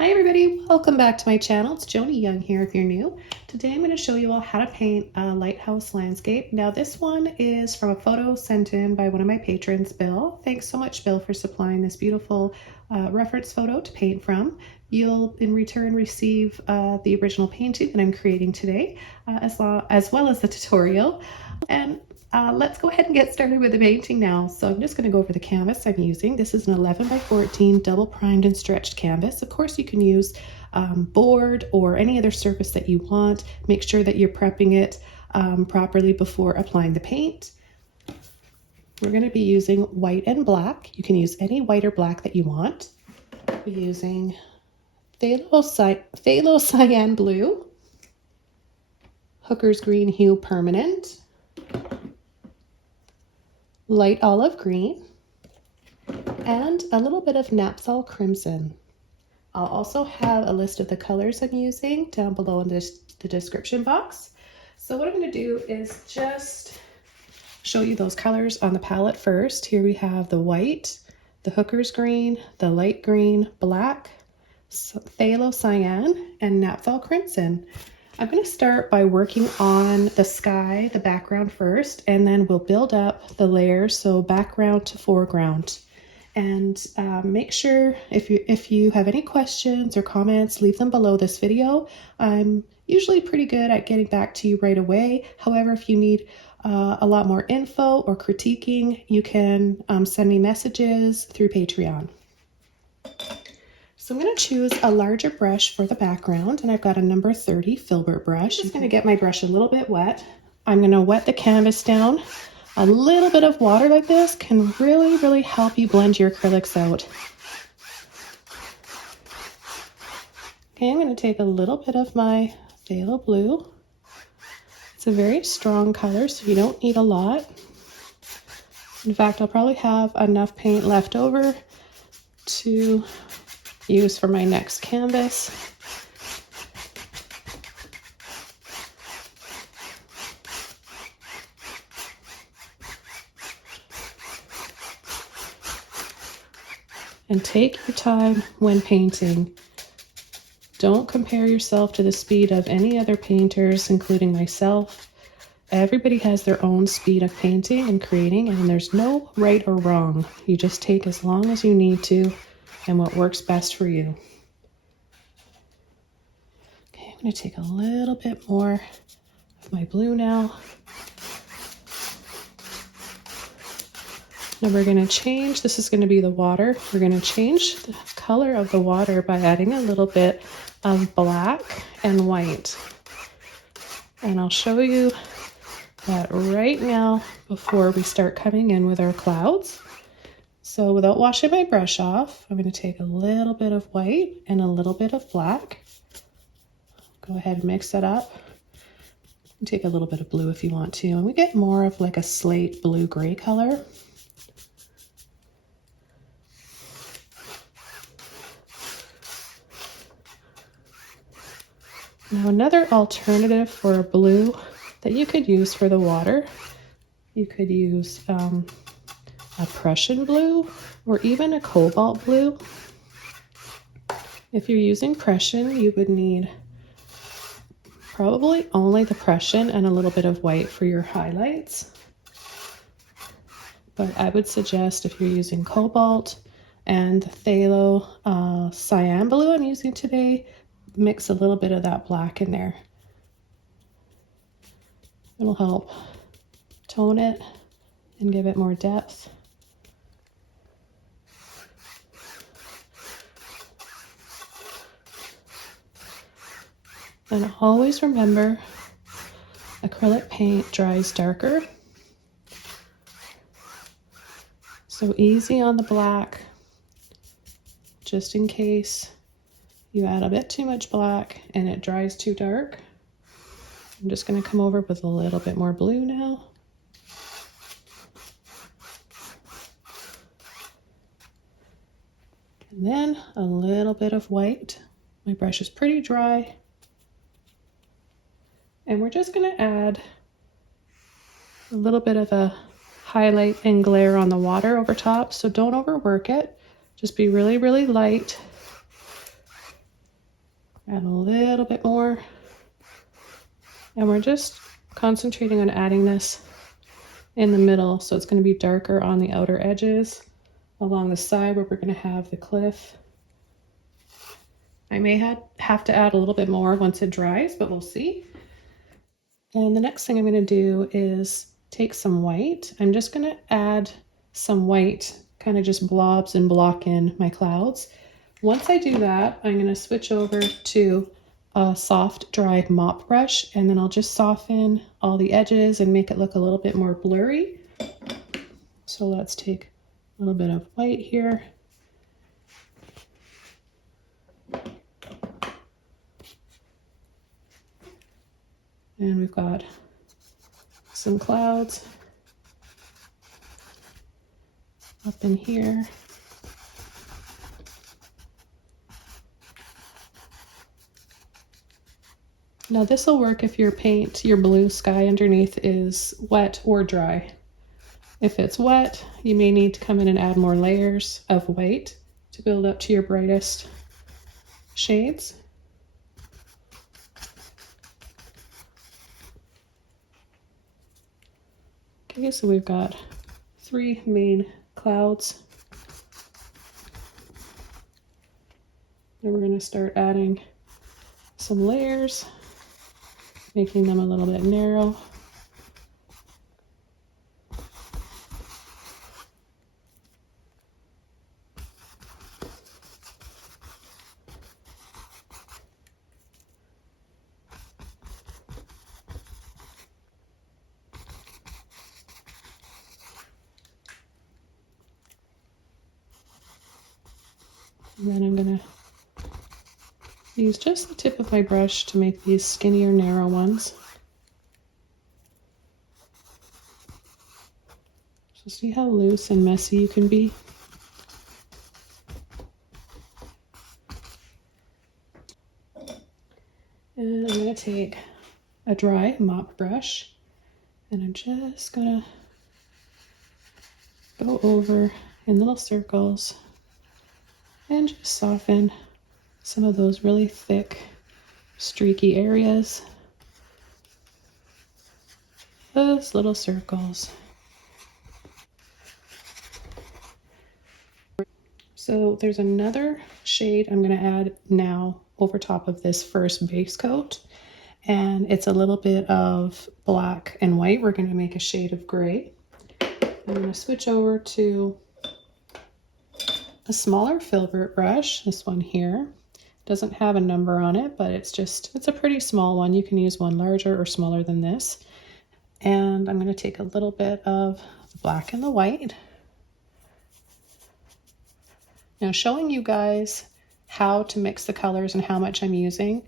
Hi everybody, welcome back to my channel. It's Joni Young here if you're new. Today I'm going to show you all how to paint a lighthouse landscape. Now this one is from a photo sent in by one of my patrons, Bill. Thanks so much, Bill, for supplying this beautiful reference photo to paint from. You'll in return receive the original painting that I'm creating today, as well as the tutorial. And let's go ahead and get started with the painting now. So I'm just going to go over the canvas I'm using. This is an 11 by 14 double primed and stretched canvas. Of course you can use board or any other surface that you want. Make sure that you're prepping it properly before applying the paint. We're going to be using white and black. You can use any white or black that you want. We're using Phthalo Cyanne blue, Hooker's Green Hue Permanent, light olive green, and a little bit of Napthol crimson. I'll also have a list of the colors I'm using down below in the description box. So what I'm going to do is just show you those colors on the palette first. Here we have the white, the Hooker's Green, the light green, black, Phthalo Cyanne, and Napthol crimson. I'm going to start by working on the sky, the background first, and then we'll build up the layers, so background to foreground. And make sure if you have any questions or comments, leave them below this video. I'm usually pretty good at getting back to you right away. However, if you need a lot more info or critiquing, you can send me messages through Patreon. So I'm going to choose a larger brush for the background, and I've got a number 30 filbert brush. I'm just going to get my brush a little bit wet. I'm going to wet the canvas down. A little bit of water like this can really help you blend your acrylics out. Okay, I'm going to take a little bit of my phthalo blue. It's a very strong color, so you don't need a lot. In fact, I'll probably have enough paint left over to use for my next canvas. And take your time when painting. Don't compare yourself to the speed of any other painters, including myself. Everybody has their own speed of painting and creating, and there's no right or wrong. You just take as long as you need to and what works best for you. Okay, I'm going to take a little bit more of my blue now. Now we're going to change, this is going to be the water. We're going to change the color of the water by adding a little bit of black and white. And I'll show you that right now before we start coming in with our clouds. So without washing my brush off, I'm going to take a little bit of white and a little bit of black. Go ahead and mix that up. Take a little bit of blue if you want to. And we get more of like a slate blue-gray color. Now another alternative for a blue that you could use for the water, you could use a Prussian blue or even a cobalt blue. If you're using Prussian, you would need probably only the Prussian and a little bit of white for your highlights. But I would suggest if you're using cobalt and the Phthalo Cyanne blue I'm using today, mix a little bit of that black in there. It'll help tone it and give it more depth. And always remember, acrylic paint dries darker. So easy on the black, just in case you add a bit too much black and it dries too dark. I'm just going to come over with a little bit more blue now. And then a little bit of white. My brush is pretty dry. And we're just going to add a little bit of a highlight and glare on the water over top. So don't overwork it. Just be really light. Add a little bit more. And we're just concentrating on adding this in the middle, so it's going to be darker on the outer edges, along the side where we're going to have the cliff. I may have to add a little bit more once it dries, but we'll see. And the next thing I'm going to do is take some white. I'm just going to add some white, kind of just blobs and block in my clouds. Once I do that, I'm going to switch over to a soft, dry mop brush, and then I'll just soften all the edges and make it look a little bit more blurry. So let's take a little bit of white here. And we've got some clouds up in here. Now this will work if your paint, your blue sky underneath is wet or dry. If it's wet, you may need to come in and add more layers of white to build up to your brightest shades. Okay, so we've got 3 main clouds. And we're going to start adding some layers, making them a little bit narrow. And then I'm going to use just the tip of my brush to make these skinnier, narrow ones. So see how loose and messy you can be? And I'm going to take a dry mop brush and I'm just going to go over in little circles and just soften some of those really thick, streaky areas. Those little circles. So there's another shade I'm going to add now over top of this first base coat, and it's a little bit of black and white. We're going to make a shade of gray. I'm going to switch over to a smaller filbert brush, this one here. Doesn't have a number on it, but it's a pretty small one. You can use one larger or smaller than this. And I'm going to take a little bit of the black and the white. Now, showing you guys how to mix the colors and how much I'm using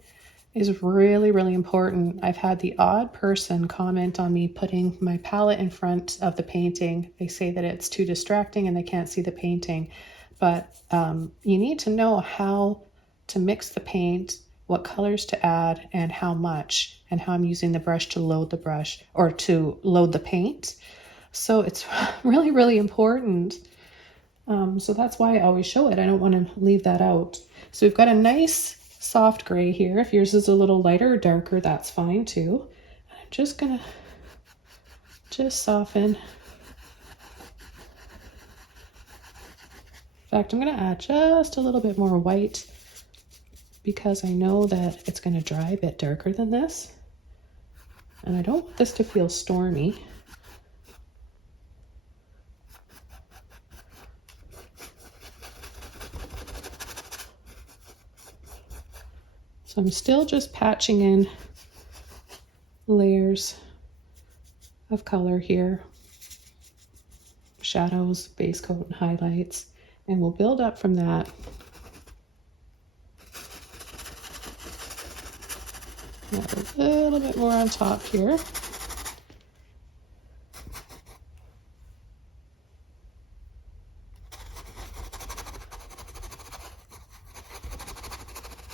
is really, really important. I've had the odd person comment on me putting my palette in front of the painting. They say that it's too distracting and they can't see the painting. But you need to know how to mix the paint, what colors to add, and how much, and how I'm using the brush to load the brush or to load the paint. So it's really, really important. So that's why I always show it. I don't want to leave that out. So we've got a nice soft gray here. If yours is a little lighter or darker, that's fine too. I'm just gonna soften. In fact, I'm going to add just a little bit more white because I know that it's going to dry a bit darker than this. And I don't want this to feel stormy. So I'm still just patching in layers of color here. Shadows, base coat, and highlights. And we'll build up from that. Add a little bit more on top here.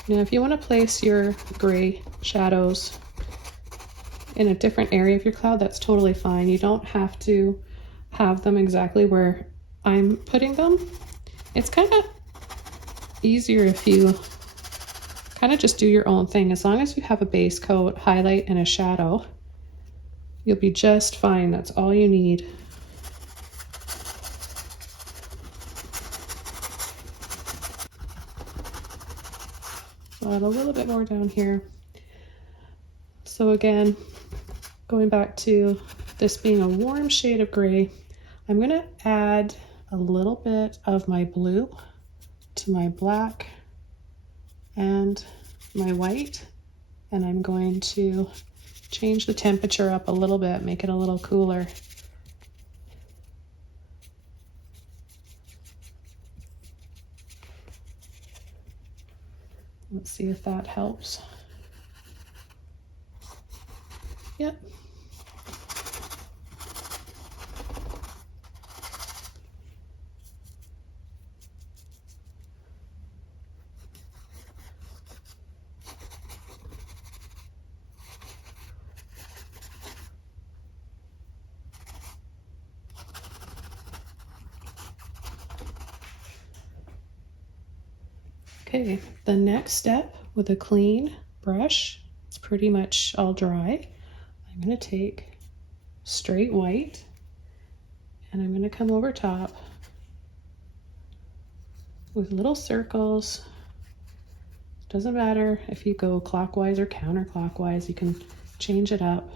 Now, if you want to place your gray shadows in a different area of your cloud, that's totally fine. You don't have to have them exactly where I'm putting them. It's kind of easier if you kind of just do your own thing. As long as you have a base coat, highlight, and a shadow, you'll be just fine. That's all you need. I'll add a little bit more down here. So again, going back to this being a warm shade of gray, I'm going to add a little bit of my blue to my black and my white, and I'm going to change the temperature up a little bit, make it a little cooler. Let's see if that helps. Yep. Okay, the next step with a clean brush, it's pretty much all dry. I'm going to take straight white and I'm going to come over top with little circles. Doesn't matter if you go clockwise or counterclockwise, you can change it up.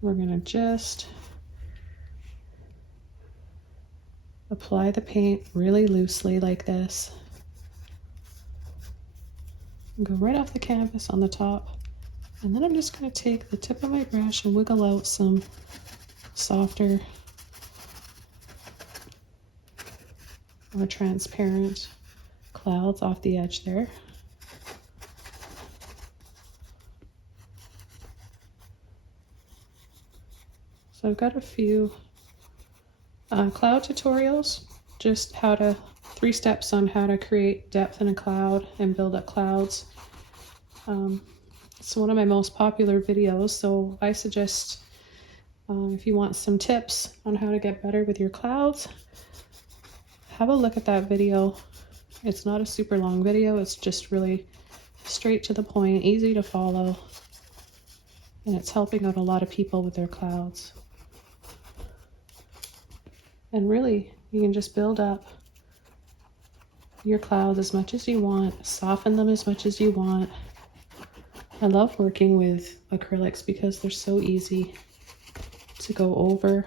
We're going to just apply the paint really loosely like this. And go right off the canvas on the top. And then I'm just going to take the tip of my brush and wiggle out some softer, more transparent clouds off the edge there. So I've got a few cloud tutorials, just 3 steps on how to create depth in a cloud and build up clouds. It's one of my most popular videos, so I suggest if you want some tips on how to get better with your clouds, have a look at that video. It's not a super long video, it's just really straight to the point, easy to follow, and it's helping out a lot of people with their clouds. And really, you can just build up your clouds as much as you want, soften them as much as you want. I love working with acrylics because they're so easy to go over.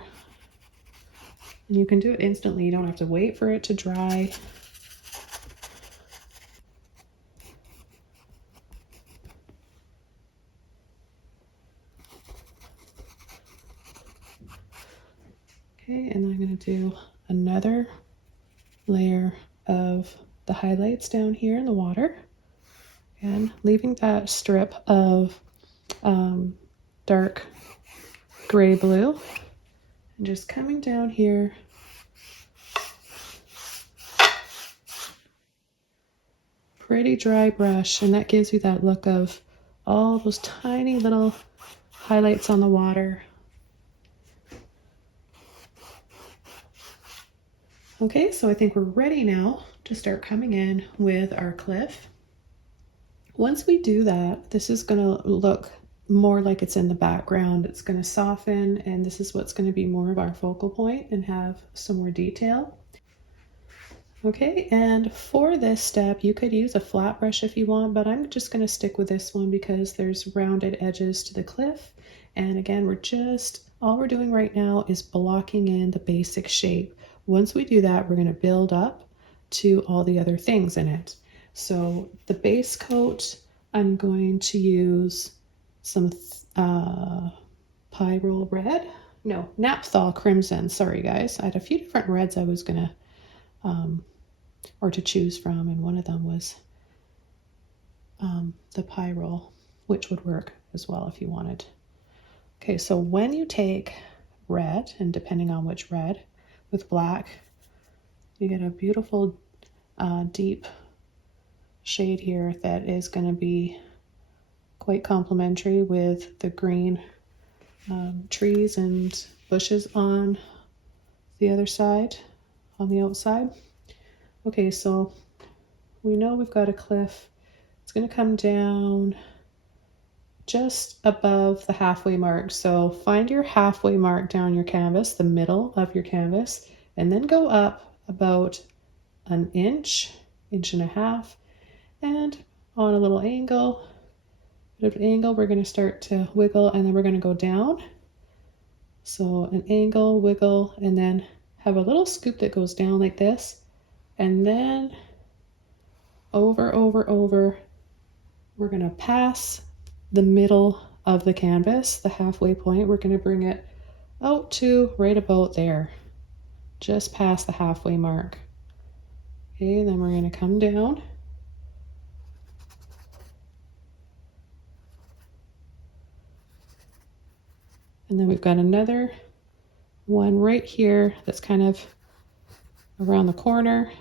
And you can do it instantly, you don't have to wait for it to dry. Okay, and I'm going to do another layer of the highlights down here in the water, and leaving that strip of dark gray blue, and just coming down here pretty dry brush, and that gives you that look of all those tiny little highlights on the water. Okay, so I think we're ready now to start coming in with our cliff. Once we do that, this is going to look more like it's in the background. It's going to soften, and this is what's going to be more of our focal point and have some more detail. Okay, and for this step, you could use a flat brush if you want, but I'm just going to stick with this one because there's rounded edges to the cliff. And again, all we're doing right now is blocking in the basic shape. Once we do that, we're going to build up to all the other things in it. So the base coat, I'm going to use some Napthol crimson. Sorry guys, I had a few different reds I was going to or to choose from, and one of them was the Pyrrole, which would work as well if you wanted. Okay, so when you take red, and depending on which red, with black, you get a beautiful deep shade here that is going to be quite complementary with the green trees and bushes on the other side, on the outside. Okay, so we know we've got a cliff. It's going to come down just above the halfway mark. So find your halfway mark down your canvas, the middle of your canvas, and then go up about an inch, inch and a half, and on a little angle, bit of an angle, we're going to start to wiggle, and then we're going to go down. So an angle, wiggle, and then have a little scoop that goes down like this, and then over, we're going to pass the middle of the canvas, the halfway point. We're going to bring it out to right about there, just past the halfway mark. Okay, then we're going to come down. And then we've got another one right here that's kind of around the corner.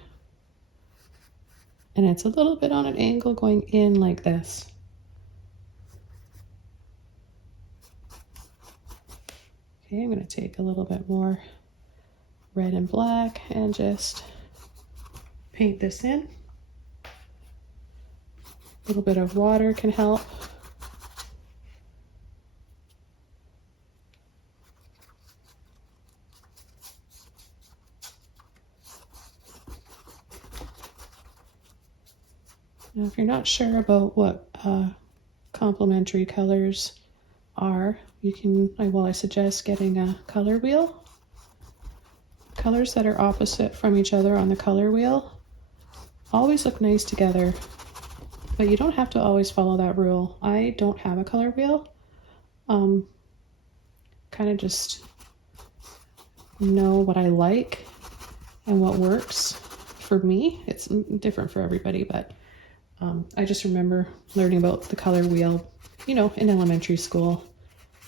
And it's a little bit on an angle going in like this. Okay, I'm going to take a little bit more red and black and just paint this in. A little bit of water can help. Now, if you're not sure about what complementary colors are, you can, I suggest getting a color wheel. Colors that are opposite from each other on the color wheel always look nice together, but you don't have to always follow that rule. I don't have a color wheel. Kind of just know what I like and what works for me. It's different for everybody, but I just remember learning about the color wheel, in elementary school,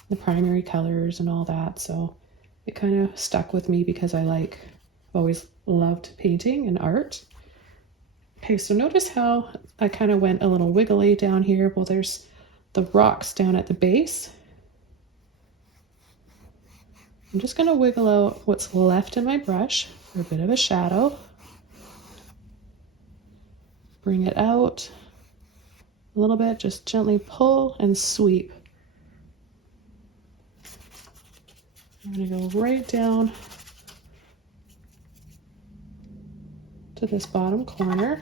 the primary colors and all that. So it kind of stuck with me because I've always loved painting and art. Okay, so notice how I kind of went a little wiggly down here. Well, there's the rocks down at the base. I'm just going to wiggle out what's left in my brush for a bit of a shadow. Bring it out a little bit, just gently pull and sweep. I'm going to go right down to this bottom corner.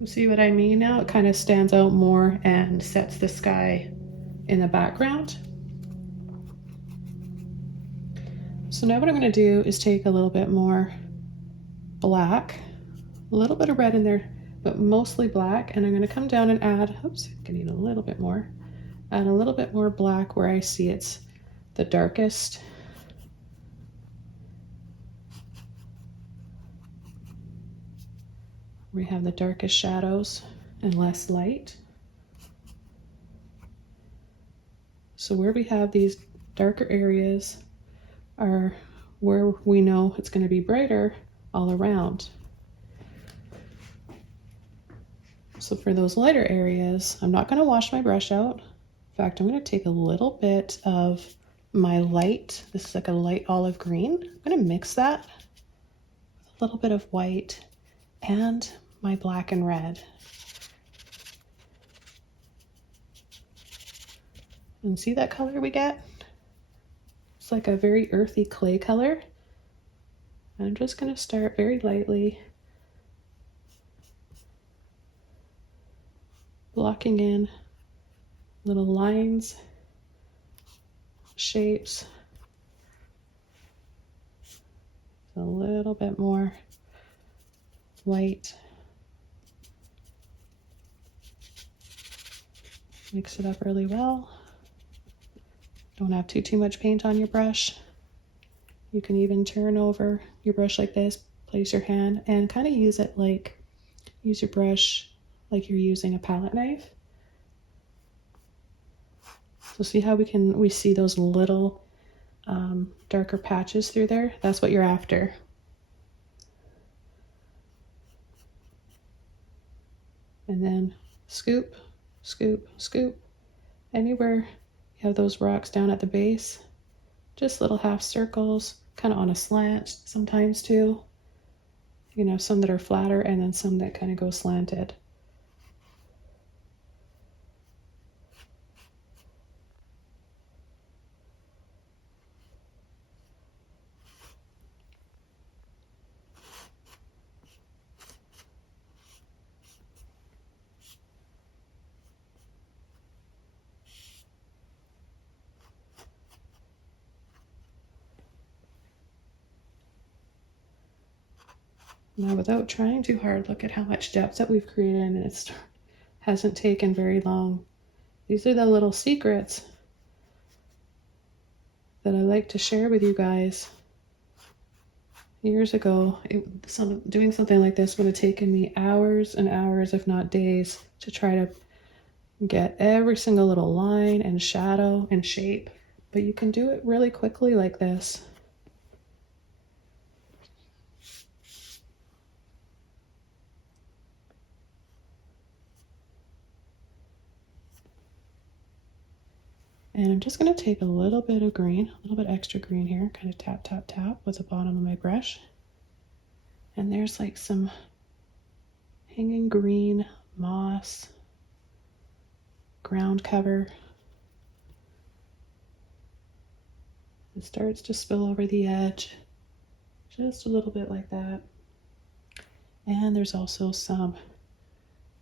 You see what I mean now? It kind of stands out more and sets the sky in the background. So now what I'm going to do is take a little bit more black, a little bit of red in there, but mostly black, and I'm going to come down and add, getting a little bit more, add a little bit more black where I see it's the darkest. We have the darkest shadows and less light. So where we have these darker areas are where we know it's going to be brighter all around. So for those lighter areas, I'm not going to wash my brush out. In fact, I'm going to take a little bit of my light, this is like a light olive green. I'm going to mix that with a little bit of white and my black and red. And see that color we get? It's like a very earthy clay color. I'm just going to start very lightly blocking in little lines, shapes, a little bit more white. Mix it up really well. Don't have too much paint on your brush. You can even turn over your brush like this, place your hand, and kind of use your brush like you're using a palette knife. So see how we see those little darker patches through there? That's what you're after. And then scoop, scoop, scoop. Anywhere you have those rocks down at the base, just little half circles, kind of on a slant sometimes too. You know, some that are flatter and then some that kind of go slanted. Now, without trying too hard, look at how much depth that we've created, and it hasn't taken very long. These are the little secrets that I like to share with you guys. Years ago, doing something like this would have taken me hours and hours, if not days, to try to get every single little line and shadow and shape. But you can do it really quickly like this. And I'm just going to take a little bit of green, a little bit extra green here, kind of tap, tap, tap with the bottom of my brush. And there's like some hanging green moss, ground cover. It starts to spill over the edge, just a little bit like that. And there's also some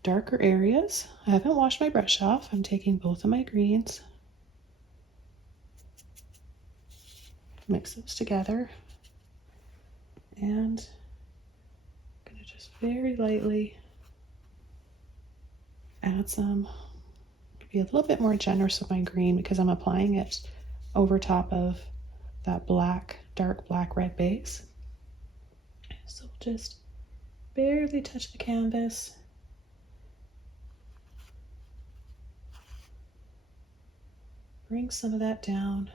darker areas. I haven't washed my brush off. I'm taking both of my greens, mix those together, and I'm going to just very lightly add some, be a little bit more generous with my green because I'm applying it over top of that black, dark black red base. So just barely touch the canvas. Bring some of that down.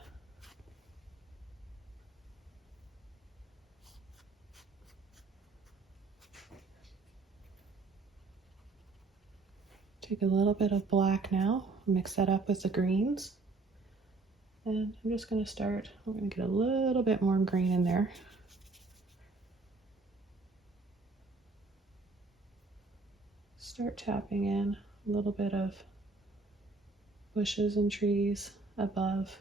Take a little bit of black now, mix that up with the greens. And I'm just going to start, we're going to get a little bit more green in there. Start tapping in a little bit of bushes and trees above.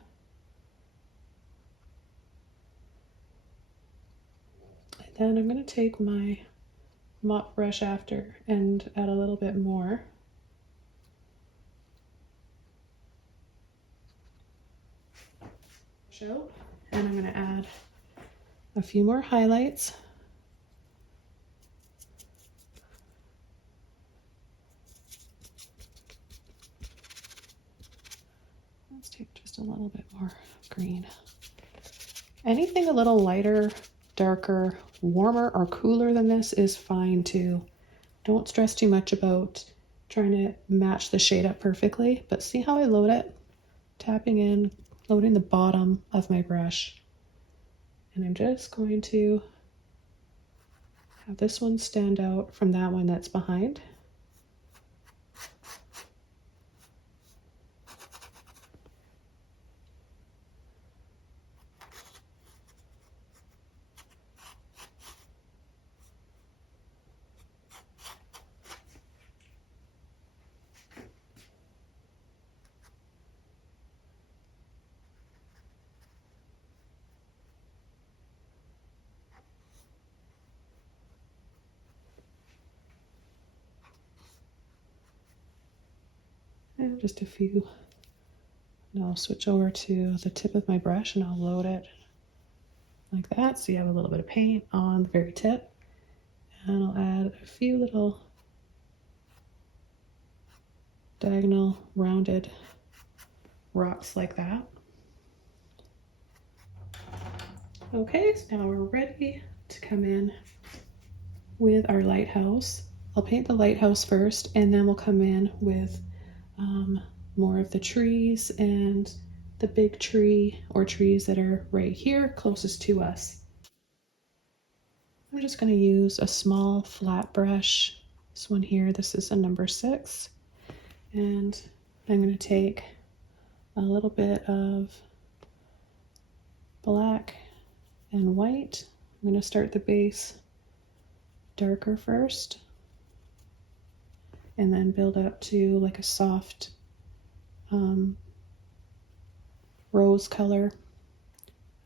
And then I'm going to take my mop brush after and add a little bit more. And I'm going to add a few more highlights. Let's take just a little bit more green. Anything a little lighter, darker, warmer, or cooler than this is fine too. Don't stress too much about trying to match the shade up perfectly, but see how I load it? Tapping in, loading the bottom of my brush. And I'm just going to have this one stand out from that one that's behind. And just a few. And I'll switch over to the tip of my brush and I'll load it like that. So you have a little bit of paint on the very tip. And I'll add a few little diagonal rounded rocks like that. Okay, so now we're ready to come in with our lighthouse. I'll paint the lighthouse first and then we'll come in with more of the trees and the big tree or trees that are right here closest to us. I'm just going to use a small flat brush. This one here, this is a number 6. And I'm going to take a little bit of black and white. I'm going to start the base darker first and then build up to like a soft rose color.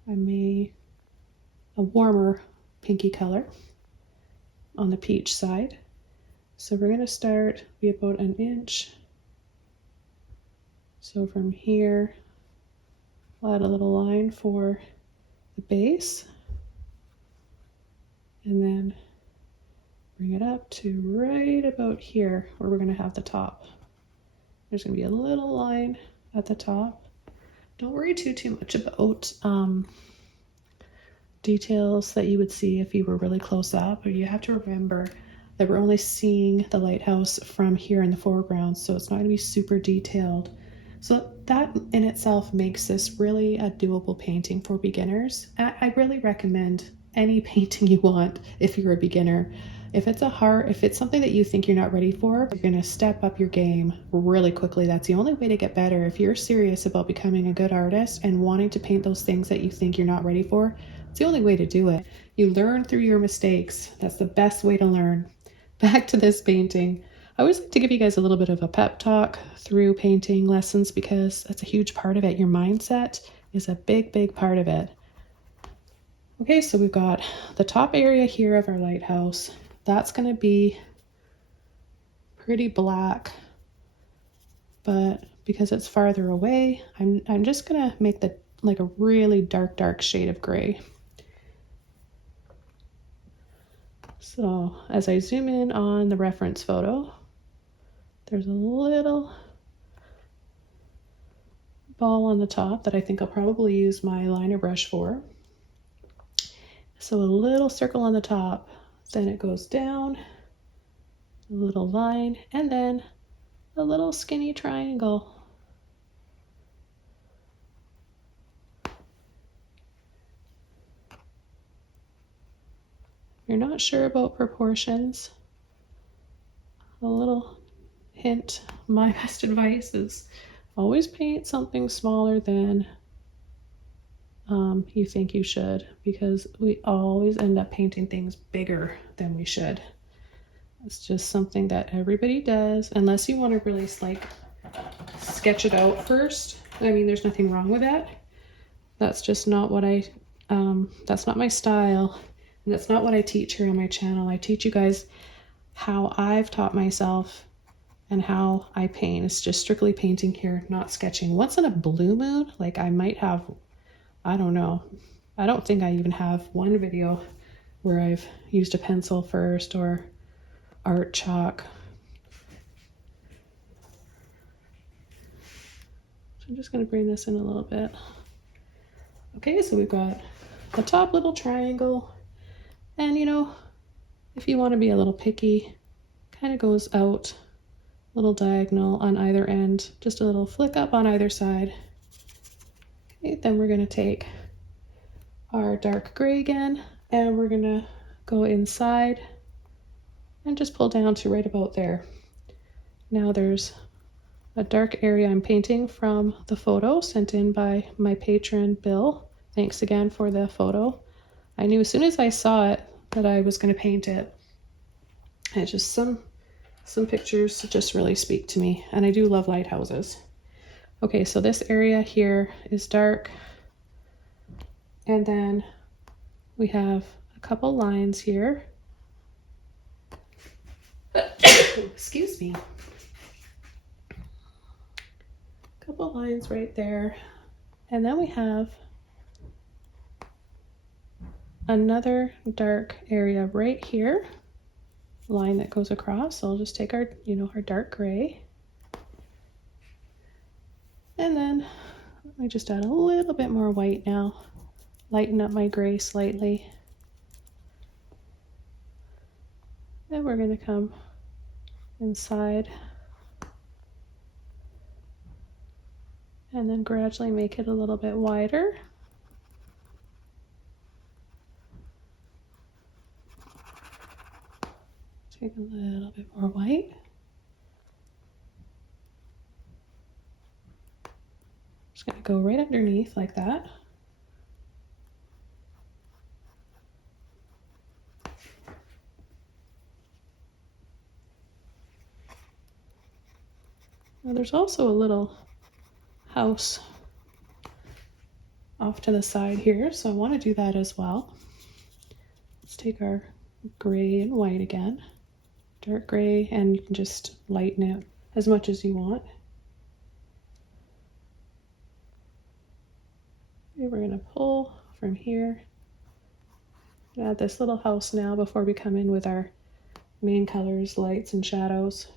A warmer pinky color on the peach side. So we're going to start be about an inch. So from here, I'll add a little line for the base and then bring it up to right about here where we're going to have the top. There's going to be a little line at the top. Don't worry too much about details that you would see if you were really close up. But you have to remember that we're only seeing the lighthouse from here in the foreground, so it's not going to be super detailed. So that in itself makes this really a doable painting for beginners. I really recommend any painting you want if you're a beginner. If it's something that you think you're not ready for, you're going to step up your game really quickly. That's the only way to get better. If you're serious about becoming a good artist and wanting to paint those things that you think you're not ready for, it's the only way to do it. You learn through your mistakes. That's the best way to learn. Back to this painting. I always like to give you guys a little bit of a pep talk through painting lessons because that's a huge part of it. Your mindset is a big part of it. Okay, so we've got the top area here of our lighthouse. That's going to be pretty black, but because it's farther away, I'm just going to make like a really dark shade of gray. So as I zoom in on the reference photo, there's a little ball on the top that I think I'll probably use my liner brush for. So a little circle on the top, then it goes down, a little line, and then a little skinny triangle. You're not sure about proportions, a little hint, my best advice is always paint something smaller than you think you should, because we always end up painting things bigger than we should. It's just something that everybody does, unless you want to really like sketch it out first. I mean, there's nothing wrong with that. That's just not what that's not my style, and that's not what I teach here on my channel. I teach you guys how I've taught myself and how I paint. It's just strictly painting here, not sketching. Once in a blue moon, like I might have, I don't know. I don't think I even have one video where I've used a pencil first or art chalk. So I'm just going to bring this in a little bit. Okay, so we've got the top little triangle, and you know, if you want to be a little picky, kind of goes out, little diagonal on either end, just a little flick up on either side. Okay, then we're going to take our dark gray again, and we're going to go inside and just pull down to right about there. Now there's a dark area I'm painting from the photo sent in by my patron Bill. Thanks again for the photo. I knew as soon as I saw it that I was going to paint it. And just some pictures just really speak to me, and I do love lighthouses. Okay, so this area here is dark, and then we have a couple lines here. Excuse me. A couple lines right there, and then we have another dark area right here, line that goes across. So I'll just take our, our dark gray, and then I just add a little bit more white now, lighten up my gray slightly, and we're going to come inside and then gradually make it a little bit wider. Take a little bit more white. Just going to go right underneath like that. Now there's also a little house off to the side here, so I want to do that as well. Let's take our gray and white again, dark gray, and you can just lighten it as much as you want. And we're going to pull from here. Add this little house now before we come in with our main colors, lights and shadows.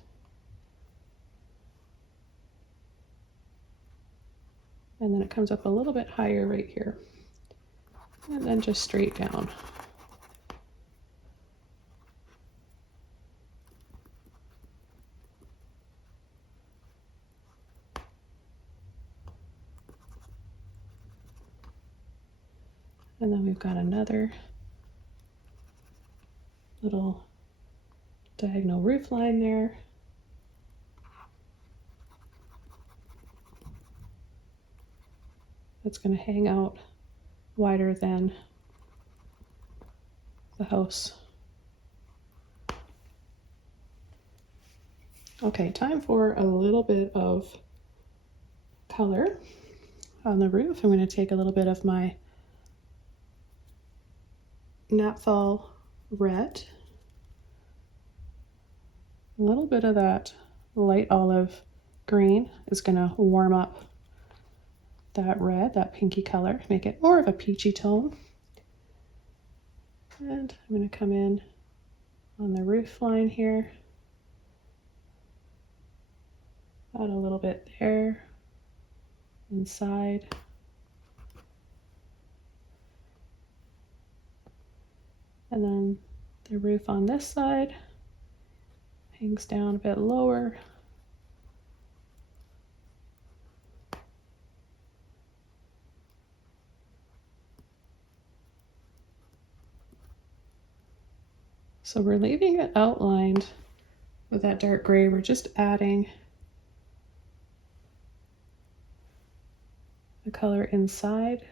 And then it comes up a little bit higher right here. And then just straight down. And then we've got another little diagonal roof line there. That's going to hang out wider than the house. Okay, time for a little bit of color on the roof. I'm going to take a little bit of my Napthol red, a little bit of that light olive green is going to warm up that red, that pinky color, make it more of a peachy tone. And I'm going to come in on the roof line here, add a little bit there, inside. And then the roof on this side hangs down a bit lower. So we're leaving it outlined with that dark gray. We're just adding the color inside.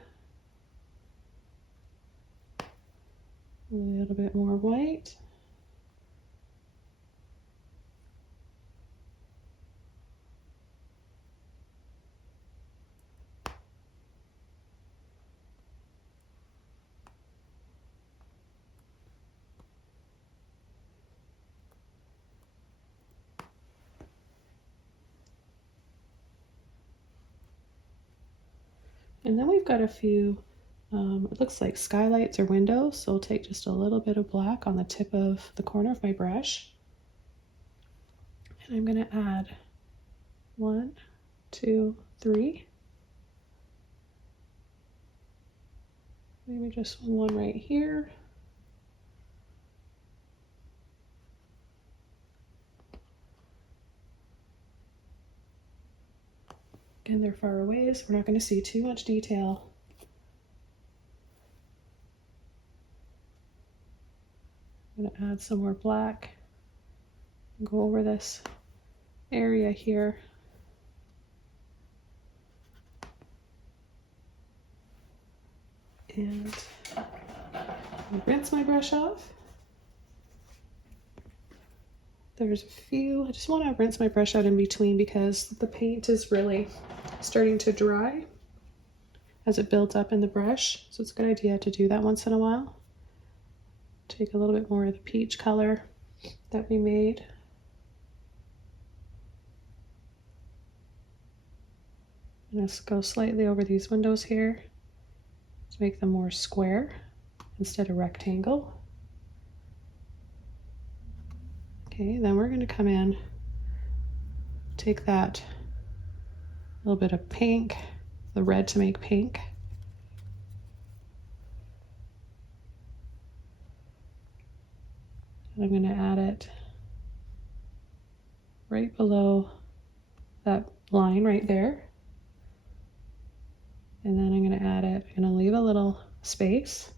A little bit more white. And then we've got a few, it looks like skylights or windows, so I'll take just a little bit of black on the tip of the corner of my brush. And I'm going to add 1, 2, 3. Maybe just one right here. Again, they're far away, so we're not going to see too much detail. I'm going to add some more black and go over this area here. And rinse my brush off. There's a few, I just want to rinse my brush out in between because the paint is really starting to dry as it builds up in the brush. So it's a good idea to do that once in a while. Take a little bit more of the peach color that we made. And let's go slightly over these windows here to make them more square instead of rectangle. Okay, then we're going to come in, take that little bit of pink, the red to make pink. And I'm going to add it right below that line right there. And then I'm going to add it, I'm going to leave a little space.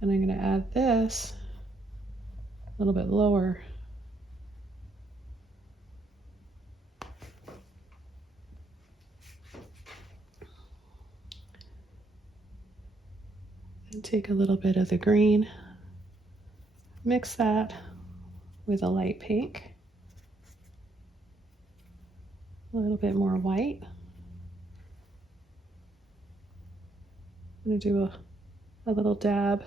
And I'm going to add this a little bit lower. And take a little bit of the green, mix that with a light pink. A little bit more white. I'm going to do a little dab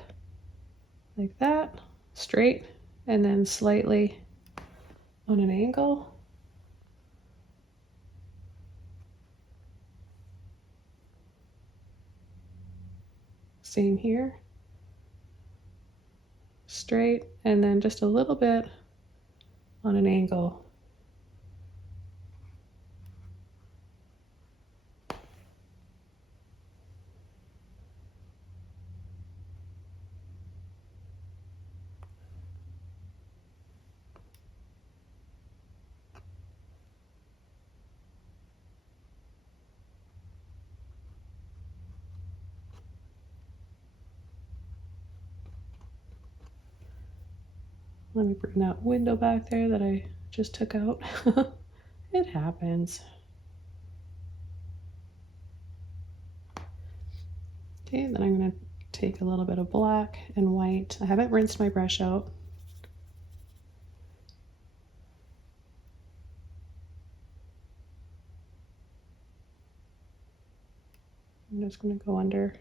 like that, straight, and then slightly on an angle. Same here, straight, and then just a little bit on an angle. Let me bring that window back there that I just took out. It happens. Okay, then I'm going to take a little bit of black and white. I haven't rinsed my brush out. I'm just going to go under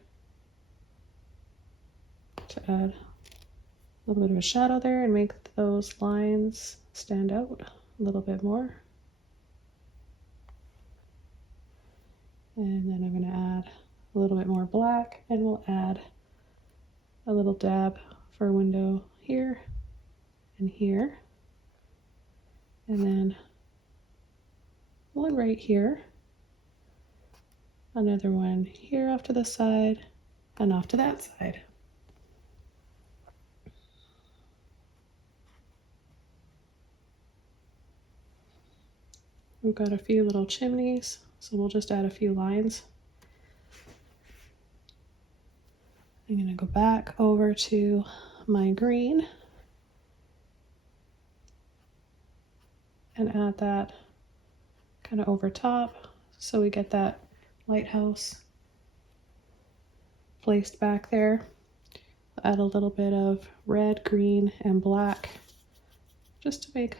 to add a little bit of a shadow there and make those lines stand out a little bit more. And then I'm going to add a little bit more black, and we'll add a little dab for a window here and here. And then one right here. Another one here off to the side and off to that side. We've got a few little chimneys, so we'll just add a few lines. I'm going to go back over to my green and add that kind of over top so we get that lighthouse placed back there. Add a little bit of red, green, and black just to make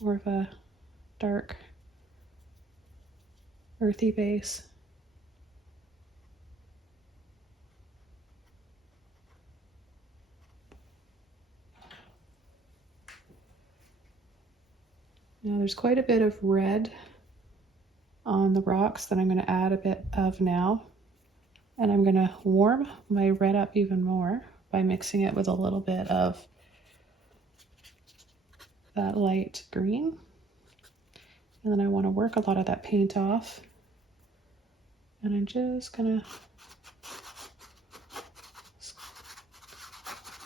more of a dark, earthy base. Now there's quite a bit of red on the rocks that I'm going to add a bit of now. And I'm going to warm my red up even more by mixing it with a little bit of that light green. And then I want to work a lot of that paint off. And I'm just going to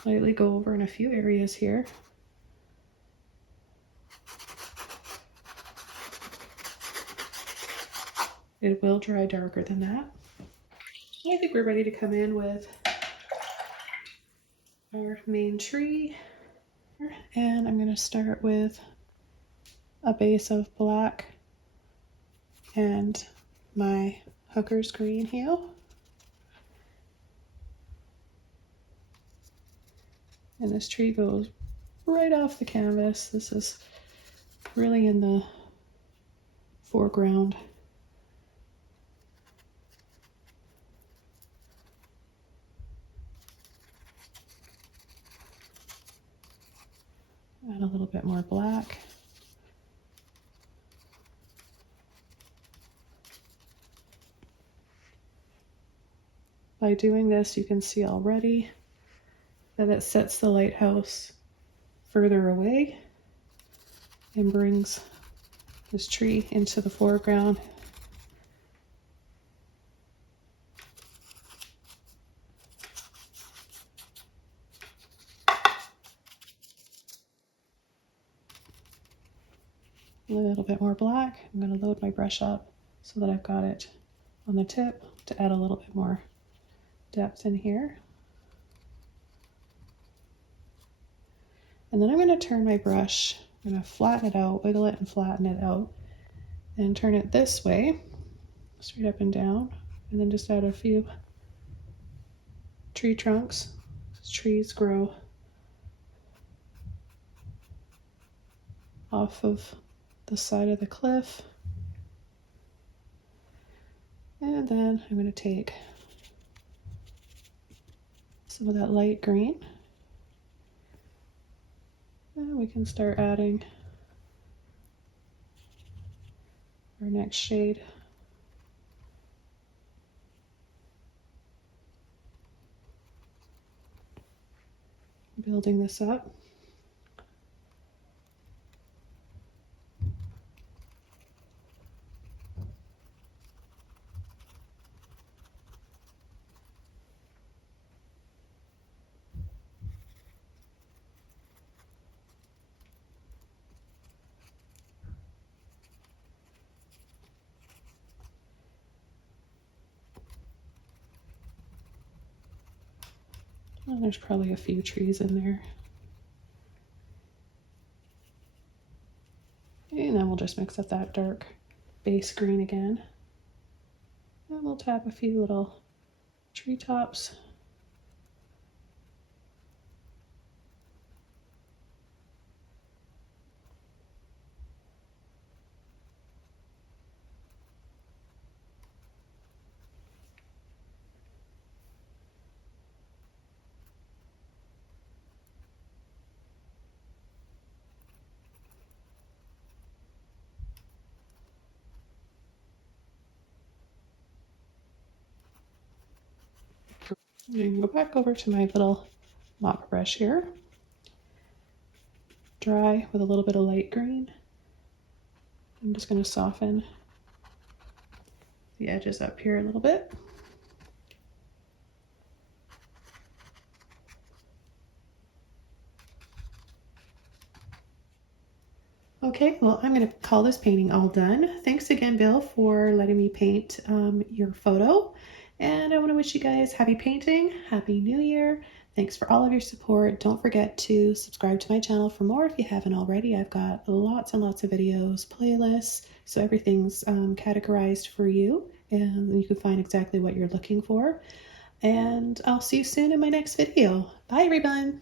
slightly go over in a few areas here. It will dry darker than that. I think we're ready to come in with our main tree. And I'm going to start with a base of black and my hooker's green here. And this tree goes right off the canvas. This is really in the foreground. Add a little bit more black. By doing this, you can see already that it sets the lighthouse further away and brings this tree into the foreground. A little bit more black. I'm going to load my brush up so that I've got it on the tip to add a little bit more depth in here. And then I'm going to turn my brush, I'm going to flatten it out, wiggle it and flatten it out, and turn it this way, straight up and down, and then just add a few tree trunks. Trees grow off of the side of the cliff. And then I'm going to take some of that light green. And we can start adding our next shade. Building this up. And there's probably a few trees in there. And then we'll just mix up that dark base green again. And we'll tap a few little treetops. And go back over to my little mop brush here. Dry with a little bit of light green. I'm just going to soften the edges up here a little bit. Okay, well, I'm going to call this painting all done. Thanks again, Bill, for letting me paint your photo. And I want to wish you guys happy painting, happy new year. Thanks for all of your support. Don't forget to subscribe to my channel for more if you haven't already. I've got lots and lots of videos, playlists, so everything's categorized for you, and you can find exactly what you're looking for. And I'll see you soon in my next video. Bye, everyone.